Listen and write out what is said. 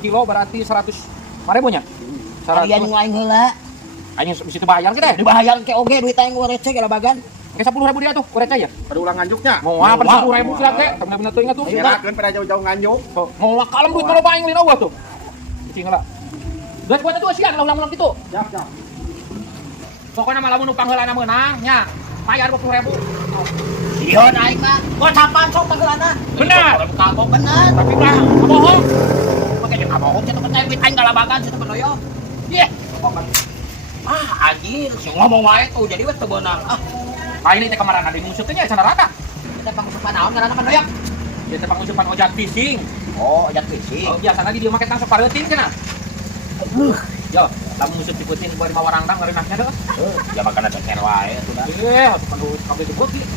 kilo berarti 100.000 nya. Kalian ngelain heula. Aing mesti bayar kita. Dibayar ke oge duit aing receh ke bagan. Oke 10.000 dia tuh, kurang ya. Pada ulang nganjuknya. Mau apa 10.000 kira teh? Bener-bener tuh ingat tuh. Silakan pada jauh-jauh nganjuk. Mau kalem duit kalau paling lin eueuh tuh. Tinggal lah. Geus buat atuh sian ulang-ulang kitu. Siap. Pokoknya malah numpang heulana meunang nya. Bayar 20.000. Sieun aing mah. Gocapan sok tanggalana. Bener. Kagok bener. Tapi mah bohong. Pakai dia kabohong kita percaya duit aing galabagan situ penoyo. Iya. Anjir, si ngomong wae tuh jadi wes teu beunang. Ini teh kemarin ada musuh teh nya cenah rata. Kita pangusupan naon ngaranna penoyo. Dia teh pangusupan ojat fishing. Oh, ojat fishing. Oh, biasana di dieu make tang sok pareuting cenah. Yo, lamun musuh diputin bari bawa rangdang ngeureunaknya deuh. Ya makana ceker wae atuh da. Atuh kan kabeh dibuat ieu.